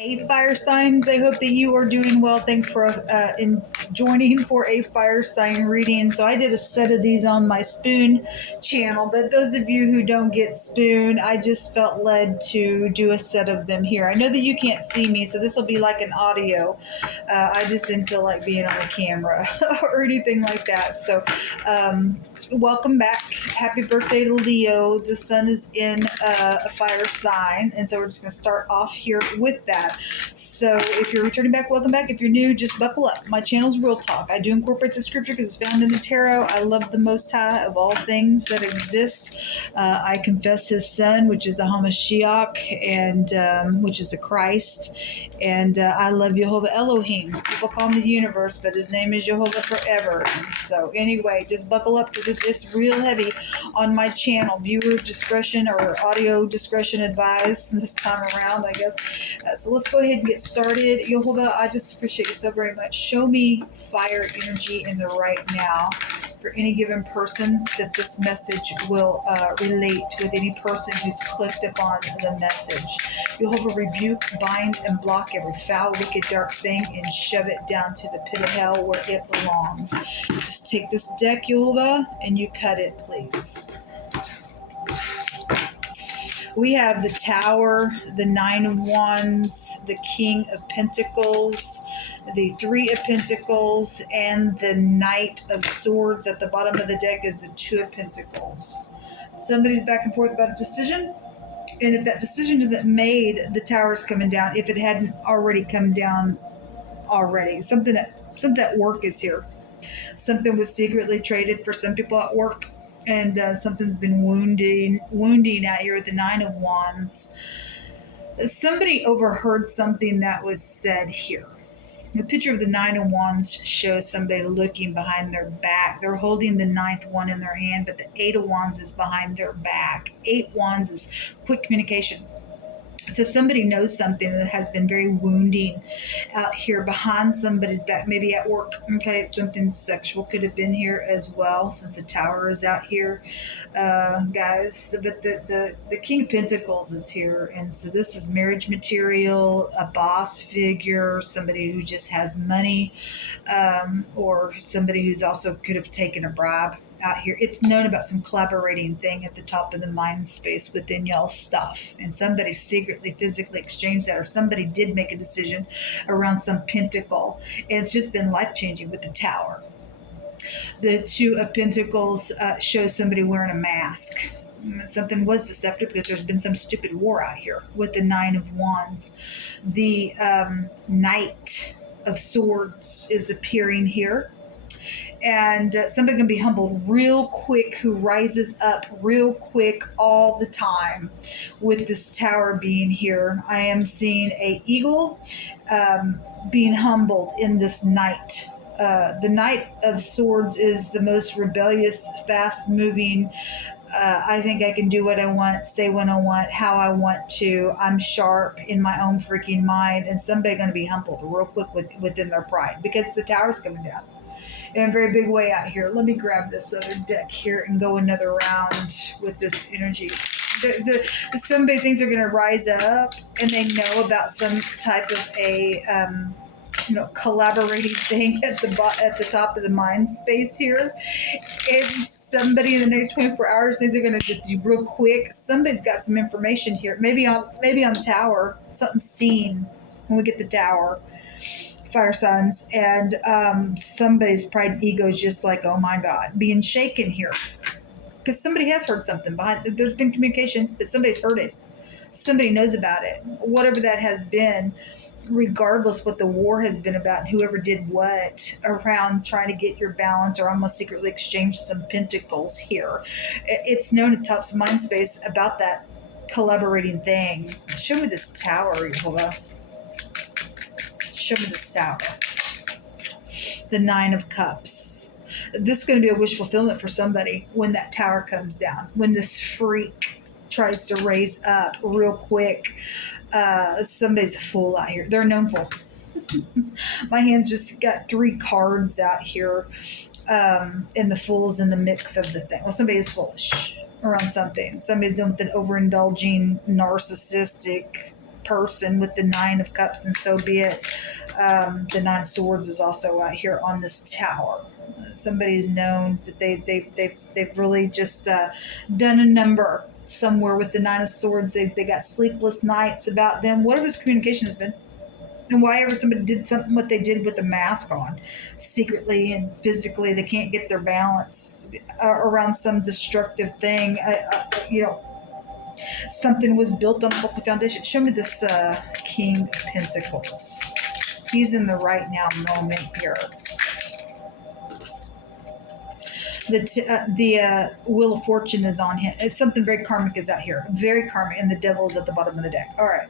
Hey, fire signs. I hope that you are doing well. Thanks for joining for a fire sign reading. So I did a set of these on my Spoon channel, but those of you who don't get Spoon, I just felt led to do a set of them here. I know that you can't see me, so this will be like an audio. I just didn't feel like being on the camera or anything like that. So welcome back. Happy birthday to Leo. The sun is in a fire sign, and so we're just going to start off here with that. So if you're returning back, welcome back. If you're new, just buckle up. My channel's Real Talk. I do incorporate the scripture because it's found in the tarot. I love the Most High of all things that exist. I confess His Son, which is the Hamashiach, and which is the Christ. And I love Jehovah Elohim. People call him the universe, but his name is Jehovah forever. And so anyway, just buckle up because it's real heavy on my channel. Viewer discretion or audio discretion advised this time around, I guess. So let's go ahead and get started. Jehovah, I just appreciate you so very much. Show me fire energy in the right now for any given person that this message will relate with any person who's clicked upon the message. Jehovah, rebuke, bind, and block every foul, wicked, dark thing and shove it down to the pit of hell where it belongs. Just take this deck, Jehovah, and you cut it, please. We have the Tower, the Nine of Wands, the King of Pentacles, the Three of Pentacles, and the Knight of Swords. At the bottom of the deck is the Two of Pentacles. Somebody's back and forth about a decision. And if that decision isn't made, the Tower's coming down. If it hadn't already come down already. Something at work is here. Something was secretly traded for some people at work. And something's been wounding out here with the Nine of Wands. Somebody overheard something that was said here. The picture of the Nine of Wands shows somebody looking behind their back. They're holding the ninth one in their hand, but the Eight of Wands is behind their back. Eight Wands is quick communication. So somebody knows something that has been very wounding out here behind somebody's back, maybe at work. Okay, it's something sexual could have been here as well, since the Tower is out here, guys. But the King of Pentacles is here, and so this is marriage material, a boss figure, somebody who just has money, or somebody who's also could have taken a bribe out here. It's known about some collaborating thing at the top of the mind space within y'all's stuff, and somebody secretly physically exchanged that, or somebody did make a decision around some pentacle, and it's just been life-changing with the Tower. The Two of Pentacles shows somebody wearing a mask. Something was deceptive because there's been some stupid war out here with the Nine of Wands. The Knight of Swords is appearing here. And somebody can be humbled real quick, who rises up real quick all the time with this Tower being here. I am seeing a eagle being humbled in this Knight. The Knight of Swords is the most rebellious, fast-moving. I think I can do what I want, say when I want, how I want to. I'm sharp in my own freaking mind, and somebody's going to be humbled real quick within their pride because the Tower's coming down in a very big way out here. Let me grab this other deck here and go another round with this energy. Somebody thinks they're going to rise up, and they know about some type of a collaborating thing at the top of the mind space here. And somebody in the next 24 hours thinks they're going to just be real quick. Somebody's got some information here. Maybe on the Tower, something's seen when we get the Tower. Fire signs, and somebody's pride and ego is just like, oh my God, being shaken here. Because somebody has heard something behind. There's been communication, but somebody's heard it. Somebody knows about it. Whatever that has been, regardless what the war has been about, and whoever did what around trying to get your balance or almost secretly exchange some pentacles here. It's known at tops of mind space about that collaborating thing. Show me this Tower, Jehovah. Show me this Tower. The Nine of Cups. This is going to be a wish fulfillment for somebody when that Tower comes down. When this freak tries to raise up real quick. Somebody's a fool out here. They're a known fool. My hand's just got 3 cards out here. And the fool's in the mix of the thing. Well, somebody is foolish around something. Somebody's done with an overindulging, narcissistic person with the Nine of Cups, and so be it. The Nine of Swords is also out here on this tower. Somebody's known that they've really just done a number somewhere with the Nine of Swords. They got sleepless nights about them. Whatever this communication has been, and why ever somebody did something what they did with the mask on, secretly and physically, they can't get their balance around some destructive thing. Something was built on a faulty foundation. Show me this King of Pentacles. He's in the right now moment here. The Wheel of Fortune is on him. It's something very karmic is out here. Very karmic, and the devil is at the bottom of the deck. All right.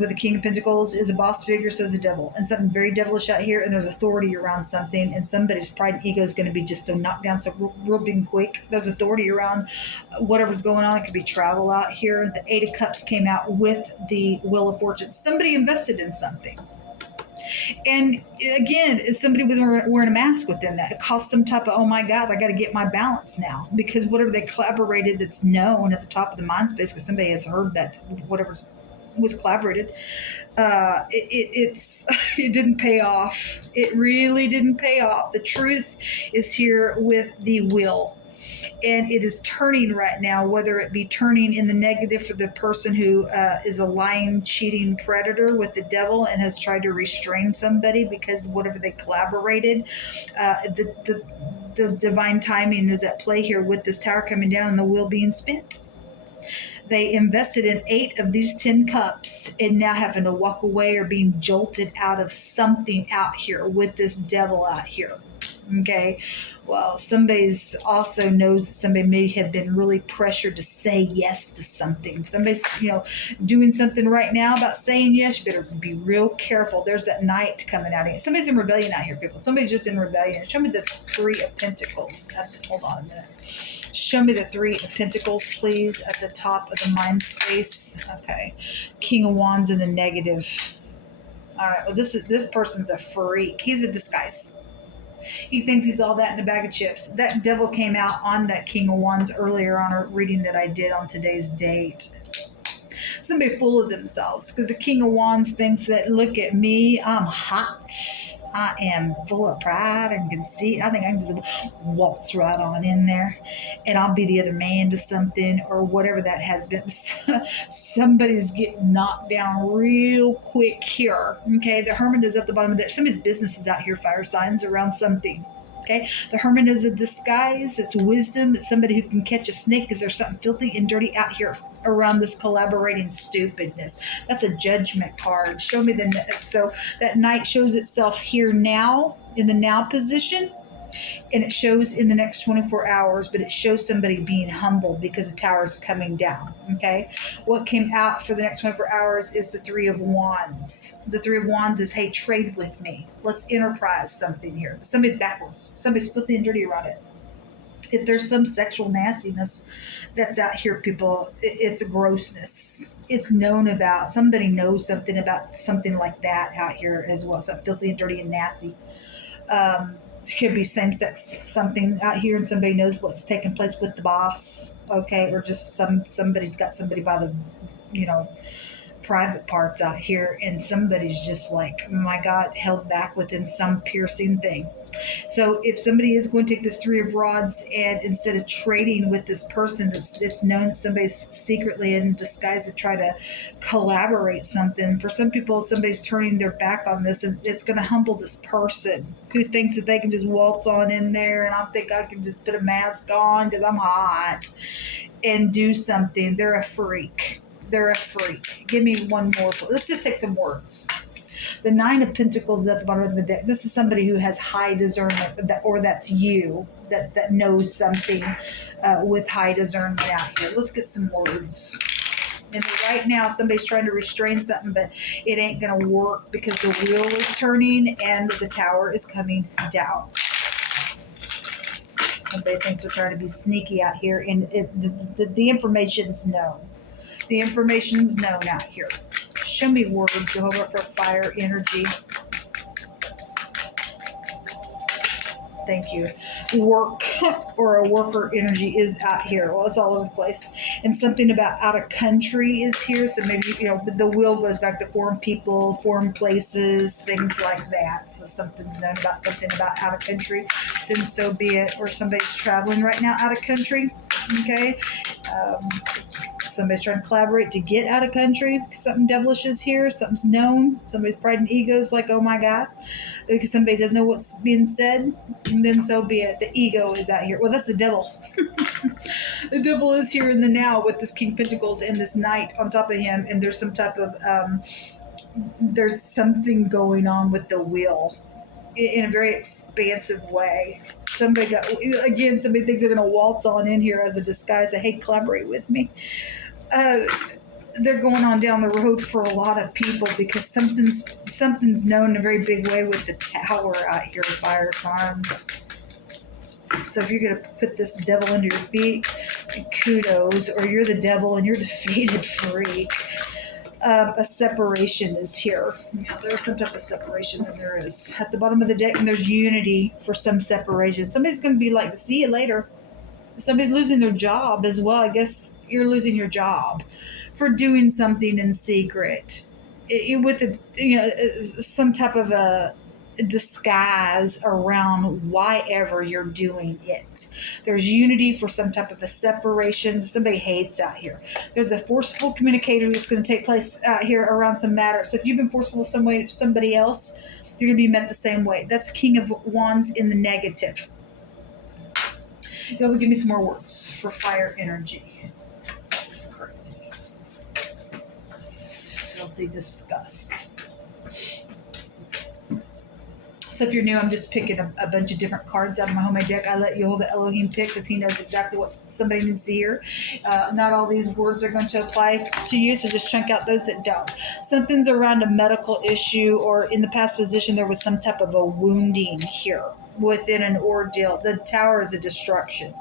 With the King of Pentacles is a boss figure, says the devil. And something very devilish out here, and there's authority around something, and somebody's pride and ego is going to be just so knocked down so real big and quick. There's authority around whatever's going on. It could be travel out here. The Eight of Cups came out with the Wheel of Fortune. Somebody invested in something. And again, somebody was wearing a mask within that. It caused some type of, oh my God, I got to get my balance now. Because whatever they collaborated that's known at the top of the mind space, because somebody has heard that whatever was collaborated, it didn't pay off. It really didn't pay off. The truth is here with the Wheel. And it is turning right now, whether it be turning in the negative for the person who is a lying, cheating predator with the devil and has tried to restrain somebody because whatever they collaborated, the divine timing is at play here with this tower coming down and the wheel being spent. They invested in 8 of these 10 cups and now having to walk away or being jolted out of something out here with this devil out here. Okay, well, somebody's also knows that somebody may have been really pressured to say yes to something. Somebody's, doing something right now about saying yes. You better be real careful. There's that Knight coming out here. Somebody's in rebellion out here, people. Somebody's just in rebellion. Show me the Three of Pentacles. Hold on a minute. Show me the Three of Pentacles, please, at the top of the mind space. Okay, King of Wands in the negative. All right, well, this person's a freak. He's a disguise. He thinks he's all that in a bag of chips. That devil came out on that King of Wands earlier on a reading that I did on today's date. Somebody full of themselves, because the King of Wands thinks that, look at me, I'm hot. I am full of pride and conceit. I think I can just waltz right on in there and I'll be the other man to something or whatever that has been. Somebody's getting knocked down real quick here. Okay, the Hermit is at the bottom of that. Somebody's business is out here, fire signs around something. Okay, the Hermit is a disguise. It's wisdom. It's somebody who can catch a snake because there's something filthy and dirty out here around this collaborating stupidness. That's a Judgment card. Show me so that Knight shows itself here now in the now position, and it shows in the next 24 hours, but it shows somebody being humble because the tower is coming down. Okay, what came out for the next 24 hours is the Three of Wands. The Three of Wands is, hey, trade with me. Let's enterprise something here. Somebody's backwards. Somebody's filthy and dirty around it. If there's some sexual nastiness that's out here, people, it's a grossness. It's known about. Somebody knows something about something like that out here as well. Something filthy and dirty and nasty. It could be same-sex something out here, and somebody knows what's taking place with the boss. Okay, or just somebody's got somebody by the, private parts out here, and somebody's just like, oh my God, held back within some piercing thing. So if somebody is going to take this Three of Rods and instead of trading with this person that's known that somebody's secretly in disguise to try to collaborate something, for some people, somebody's turning their back on this, and it's going to humble this person who thinks that they can just waltz on in there and I think I can just put a mask on because I'm hot and do something. They're a freak. They're a freak. Give me one more. Let's just take some words. The Nine of Pentacles at the bottom of the deck. This is somebody who has high discernment, or that's you, that knows something with high discernment out here. Let's get some words. And right now, somebody's trying to restrain something, but it ain't going to work because the wheel is turning and the tower is coming down. Somebody thinks they're trying to be sneaky out here, and the information's known. The information's known out here. Show me word, Jehovah, for fire energy. thank you. Work or a worker energy is out here. Well, it's all over the place. And something about out of country is here. So maybe, the wheel goes back to foreign people, foreign places, things like that. So something's known about something about out of country, then so be it. Or somebody's traveling right now out of country. Okay. Somebody's trying to collaborate to get out of country. Something devilish is here. Something's known. Somebody's pride and ego is like, oh my God. Because somebody doesn't know what's being said. And then so be it. The ego is out here. Well, that's the devil. The devil is here in the now with this King Pentacles and this Knight on top of him. And there's some type of, there's something going on with the wheel in a very expansive way. Somebody thinks they're going to waltz on in here as a disguise. Hey, collaborate with me. They're going on down the road for a lot of people because something's known in a very big way with the Tower out here, fire signs. So if you're going to put this devil under your feet, kudos, or you're the devil and you're defeated, freak. A separation is here. Yeah, there's some type of separation that there is. At the bottom of the deck, and there's unity for some separation. Somebody's going to be like, see you later. Somebody's losing their job as well. I guess you're losing your job for doing something in secret. With some type of a disguise around why ever you're doing it. There's unity for some type of a separation. Somebody hates out here. There's a forceful communicator that's going to take place out here around some matter. So if you've been forceful with somebody else, you're going to be met the same way. That's King of Wands in the negative. Y'all will give me some more words for fire energy. It's crazy. It's filthy disgust. So if you're new, I'm just picking a bunch of different cards out of my homemade deck. I let Yehovah Elohim pick because he knows exactly what somebody needs to hear. Not all these words are going to apply to you, so just chunk out those that don't. Something's around a medical issue, or in the past position, there was some type of a wounding here within an ordeal. The Tower is a destruction.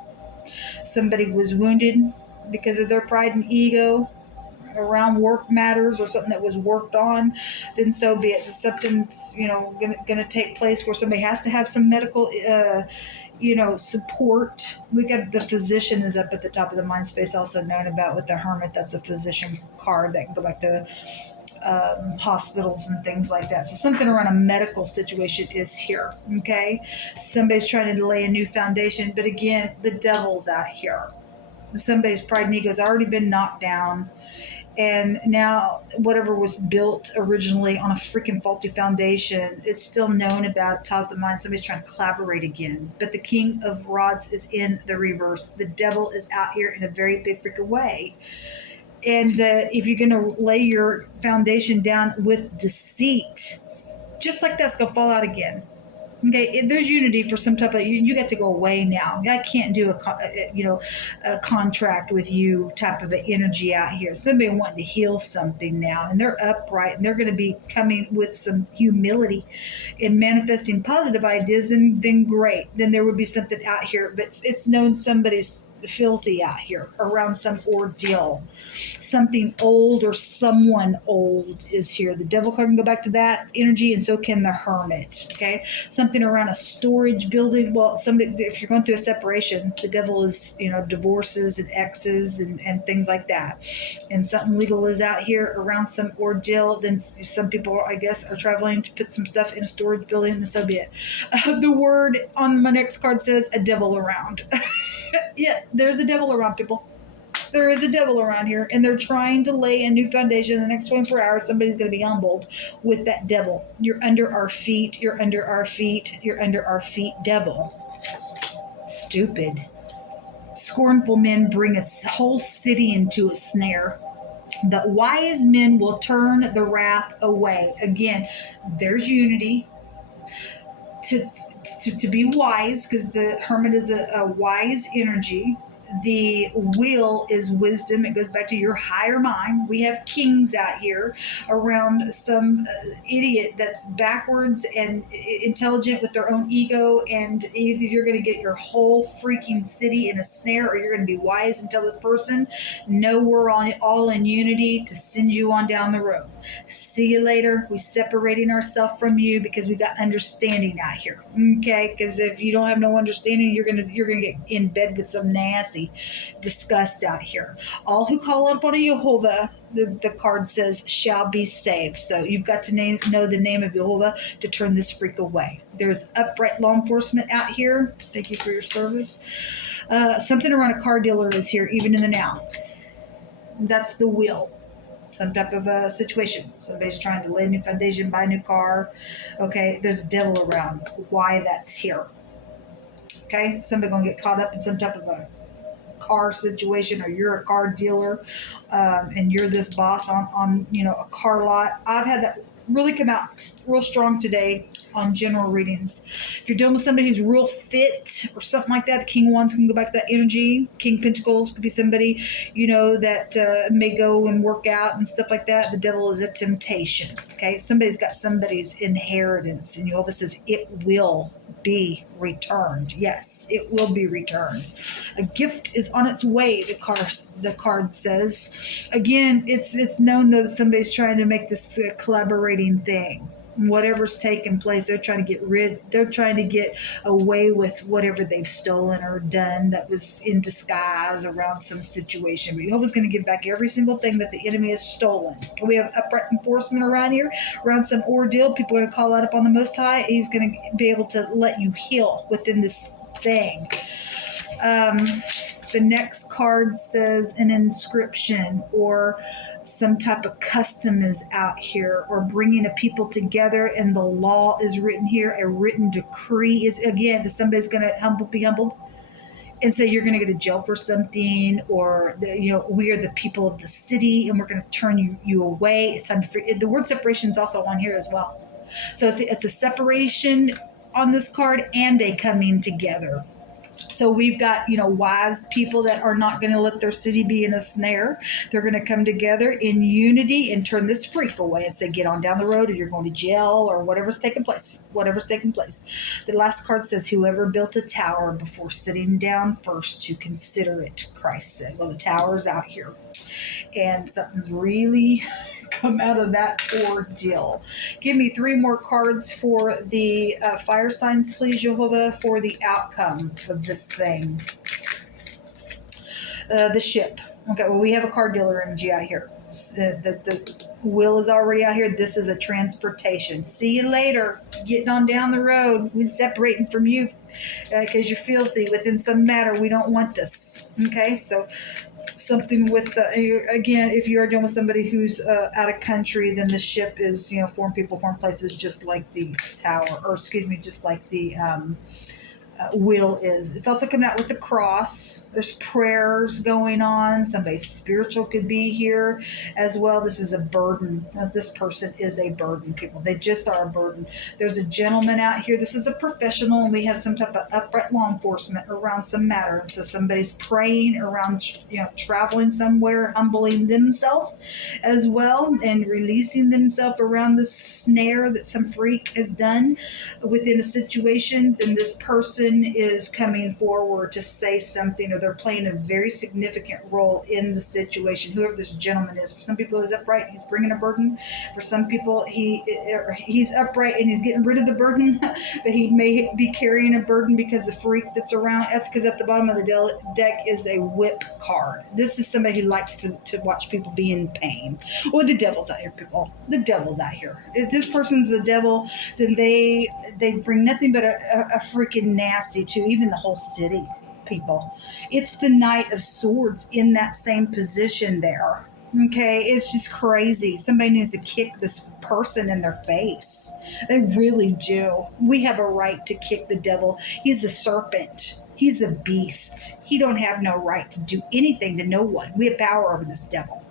Somebody was wounded because of their pride and ego around work matters or something that was worked on, then so be it. Something's gonna take place where somebody has to have some medical support. We got the physician is up at the top of the mind space, also known about with the Hermit. That's a physician card that can go back to hospitals and things like that. So something around a medical situation is here. Okay, somebody's trying to lay a new foundation, but again, the devil's out here. Somebody's pride and ego has already been knocked down. And now whatever was built originally on a freaking faulty foundation, it's still known about top of the mind. Somebody's trying to collaborate again. But the King of Rods is in the reverse. The devil is out here in a very big freaking way. And if you're going to lay your foundation down with deceit, just like that's going to fall out again. Okay, there's unity for some type of, you get to go away now. I can't do a contract with you type of an energy out here. Somebody wanting to heal something now, and they're upright, and they're going to be coming with some humility and manifesting positive ideas, and then great. Then there would be something out here, but it's known somebody's filthy out here around some ordeal. Something old or someone old is here. The devil card can go back to that energy, and so can the Hermit. Okay, something around a storage building. Well, if you're going through a separation, the devil is divorces and exes and things like that. And something legal is out here around some ordeal. Then some people, I guess, are traveling to put some stuff in a storage building, and so be it. The word on my next card says a devil around. Yeah, there's a devil around, people. There is a devil around here, and they're trying to lay a new foundation in the next 24 hours. Somebody's going to be humbled with that devil. You're under our feet. You're under our feet. You're under our feet, devil. Stupid. Scornful men bring a whole city into a snare. The wise men will turn the wrath away. Again, there's unity. To be wise, because the Hermit is a wise energy. the wheel is wisdom. It goes back to your higher mind. We have kings out here around some idiot that's backwards and intelligent with their own ego, and either you're going to get your whole freaking city in a snare, or you're going to be wise and tell this person, no, we're all in unity to send you on down the road. See you later. We separating ourselves from you because we got understanding out here. Okay, because if you don't have no understanding, you're gonna get in bed with some nasty disgust out here. All who call upon Jehovah, the card says, shall be saved. So you've got to know the name of Jehovah to turn this freak away. There's upright law enforcement out here. Thank you for your service. Something around a car dealer is here, even in the now. That's the will. Some type of a situation. Somebody's trying to lay a new foundation, buy a new car. Okay, there's a devil around. Why that's here. Okay, somebody gonna get caught up in some type of a car situation, or you're a car dealer, and you're this boss on a car lot. I've had that really come out real strong today on general readings. If you're dealing with somebody who's real fit or something like that, the King Wands can go back to that energy. King Pentacles could be somebody, that may go and work out and stuff like that. The devil is a temptation. Okay, somebody's got somebody's inheritance, and Jehovah says it will be returned. Yes, it will be returned. A gift is on its way, the card says. Again, it's known though that somebody's trying to make this collaborating thing. Whatever's taking place, they're trying to get away with whatever they've stolen or done that was in disguise around some situation. But Jehovah's going to give back every single thing that the enemy has stolen. We have upright enforcement around here, around some ordeal. People are going to call out upon the Most High. He's going to be able to let you heal within this thing. The next card says an inscription, or some type of custom is out here, or bringing a people together, and the law is written here. A written decree is, again, if somebody's going to be humbled and say you're going to go to jail for something, or we are the people of the city and we're going to turn you away. It's time to the word separation is also on here as well. So it's a separation on this card and a coming together. So we've got, wise people that are not going to let their city be in a snare. They're going to come together in unity and turn this freak away and say, get on down the road, or you're going to jail, or whatever's taking place. The last card says, whoever built a tower before sitting down first to consider it, Christ said. Well, the tower's out here. And something's really come out of that ordeal. Give me 3 more cards for the fire signs, please, Jehovah, for the outcome of this thing. The ship. Okay, well, we have a car dealer energy out here. The will is already out here. This is a transportation. See you later. Getting on down the road. We're separating from you because you're filthy within some matter. We don't want this. Okay, so something with again, if you are dealing with somebody who's out of country, then the ship is foreign people, foreign places, just like the tower, or just like the will is. It's also coming out with the cross. There's prayers going on. Somebody spiritual could be here as well. This is a burden. This person is a burden, people. They just are a burden. There's a gentleman out here. This is a professional, and we have some type of upright law enforcement around some matter. And so somebody's praying around, traveling somewhere, humbling themselves as well, and releasing themselves around the snare that some freak has done within a situation. Then this person is coming forward to say something, or they're playing a very significant role in the situation, whoever this gentleman is. For some people, he's upright, he's bringing a burden. For some people, he's upright and he's getting rid of the burden, but he may be carrying a burden because the freak that's around. That's because at the bottom of the deck is a whip card. This is somebody who likes to watch people be in pain. Or the devil's out here, people. The devil's out here. If this person's the devil, then they bring nothing but a freaking nasty to even the whole city, people. It's the Knight of Swords in that same position there. Okay, it's just crazy. Somebody needs to kick this person in their face. They really do. We have a right to kick the devil. He's a serpent. He's a beast. He don't have no right to do anything to no one. We have power over this devil.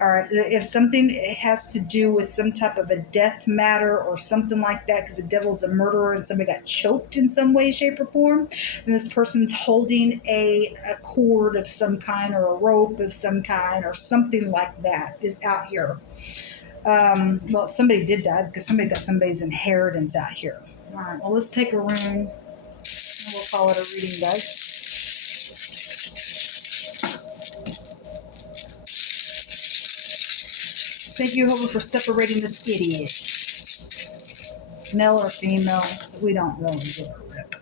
All right. If something has to do with some type of a death matter or something like that, because the devil's a murderer and somebody got choked in some way, shape, or form, and this person's holding a cord of some kind or a rope of some kind or something like that is out here. Well, somebody did die because somebody got somebody's inheritance out here. All right. Well, let's take a rune and we'll call it a reading, guys. Thank you, Jehovah, for separating this idiot. Male or female, we don't really give a rip.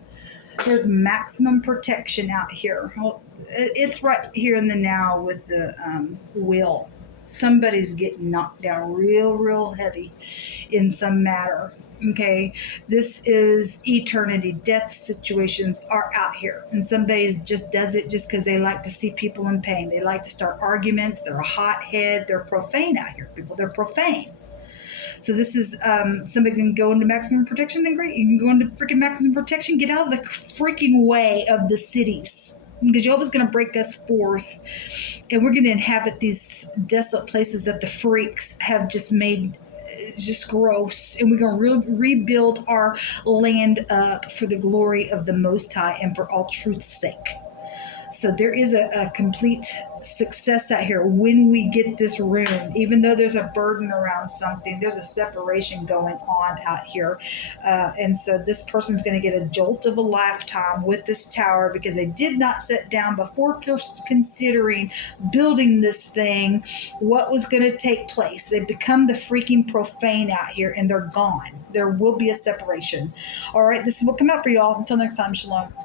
There's maximum protection out here. Well, it's right here in the now with the will. Somebody's getting knocked down real heavy in some matter. Okay, this is eternity. Death situations are out here, and somebody just does it just because they like to see people in pain. They like to start arguments. They're a hothead. They're profane out here, people. They're profane. So this is somebody can go into maximum protection, then great. You can go into freaking maximum protection. Get out of the freaking way of the cities. Because Jehovah's going to break us forth. And we're going to inhabit these desolate places that the freaks have just made just gross. And we're going to rebuild our land up for the glory of the Most High and for all truth's sake. So there is a complete success out here when we get this rune. Even though there's a burden around something, there's a separation going on out here. And so this person's going to get a jolt of a lifetime with this tower because they did not sit down before considering building this thing, what was going to take place. They become the freaking profane out here and they're gone. There will be a separation. All right, this is what come out for y'all. Until next time, shalom.